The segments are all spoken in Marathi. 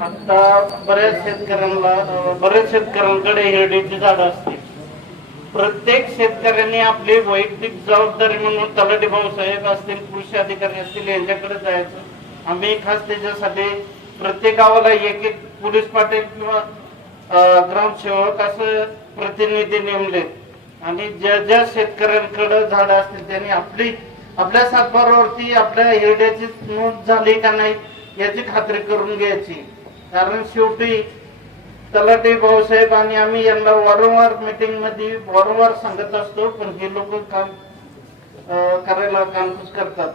आता बऱ्याच शेतकऱ्यांना बऱ्याच शेतकऱ्यांकडे हिरडीची झाड असतील. प्रत्येक शेतकऱ्यांनी आपली वैयक्तिक जबाबदारी म्हणून तलाठी भाऊसाहेब असतील कृषी अधिकारी असतील यांच्याकडे जायचं. आम्ही खास त्याच्यासाठी प्रत्येक गावाला एक एक पोलीस पाटील किंवा ग्रामसेवक असं प्रतिनिधी नेमले आणि ज्या ज्या शेतकऱ्यांकडे झाडं असतील त्यांनी आपली आपल्या सातबारावरती आपल्या हिरड्याची नोंद झाली का नाही याची खात्री करून घ्यायची. कारण शेवटी तलाटे भाऊसाहेब आणि आम्ही यांना वारंवार मीटिंगमध्ये वारंवार सांगत असतो पण हे लोक काम करायला कामकुज करतात.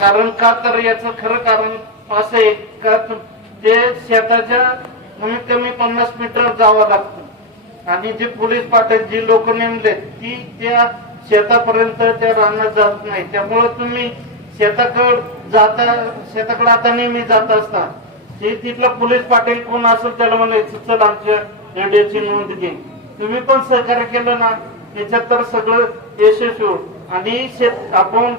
कारण का तर याचं खरं कारण असं आहे का? ते शेताच्या कमीत कमी पन्नास मीटर जावं लागतं. आणि जे पोलीस पाटील जी लोक नेमले ती त्या शेतापर्यंत त्या रानात जात नाही. त्यामुळे तुम्ही शेताकड जाता शेताकडे आता नेहमी जात असता. ते तिथला पोलीस पाटील कोण असेल त्याला म्हणायचं चल आमच्या रेडिओची नोंद घे. तुम्ही पण सहकार्य केलं ना याच्यात तर सगळं यशस्वी आणि शेत आपण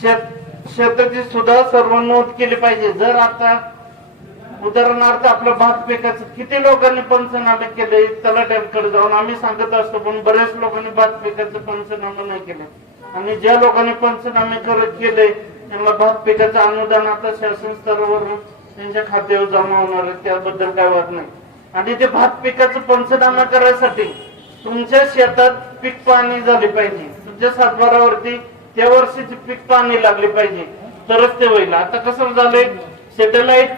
शेत शेताची सुद्धा सर्व नोंद केली पाहिजे. जर आता उदाहरणार्थ आपलं भात पिकाचं किती लोकांनी पंचनामे केले तलाट्यांकडे जाऊन आम्ही सांगत असतो पण बऱ्याच लोकांनी भात पिकाचं पंचनामे नाही केले. आणि ज्या लोकांनी पंचनामे करत केले त्यांना भात पिकाचं अनुदान आता शासन स्तरावर त्यांच्या खात्यावर जमा होणार आहे त्याबद्दल काय वाट नाही. आणि ते भात पिकाचं पंचनामा करायसाठी तुमच्या शेतात पीक पाणी झाली पाहिजे. तुमच्या सातबारावरती त्या वर्षीची पीक पाणी लागली पाहिजे. तरच ते होईल. आता कसं झालंय? सॅटेलाइट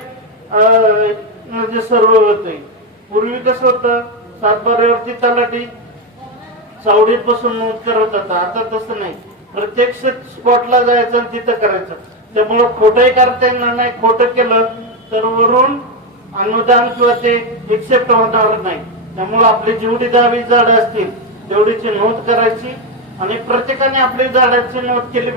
म्हणजे सर्व होते पूर्वी कसं होतं सातबाऱ्यावरती तलाठी सावडीत बसून नोंद करत होता. आता तसं नाही. प्रत्यक्ष स्पॉटला जायचं आणि तिथं करायचं. त्यामुळं खोटंही करता येणार नाही खोटं केलं तर वरून अनुदान किंवा ते एक्सेप्ट होणार नाही. त्यामुळं आपली जेवढी दहावी झाडं असतील तेवढीची नोंद करायची आणि प्रत्येकाने आपली झाडाची नोंद केली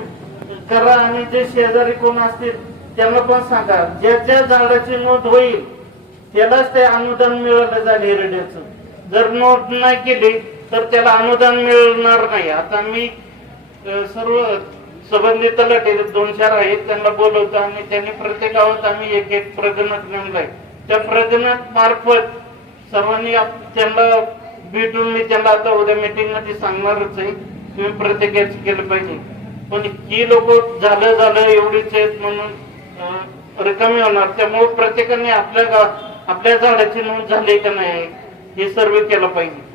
करा आणि जे शेजारी कोण असतील त्यांना पण सांगा ज्या ज्या झाडाची नोंद होईल त्यालाच ते अनुदान मिळालं जाईल हिरड्याचं जर नोंद नाही केली तर त्याला अनुदान मिळणार नाही. आता मी सर्व संबंधित तलाठी दोन चार आहेत त्यांना बोलवतो आणि त्यांनी प्रत्येक गावात आम्ही एक एक प्रगणक नेमलाय त्या प्रगणक मार्फत सर्वांनी त्यांना भेटून मी त्यांना आता उद्या मीटिंगमध्ये सांगणारच आहे. तुम्ही प्रत्येकाच केलं पाहिजे. पण ही लोक झालं झालं एवढीच आहेत म्हणून रिकामी होणार. त्यामुळे प्रत्येकाने आपल्या आपल्या झाडाची नोंद झाली का नाही हे सर्वे केलं पाहिजे.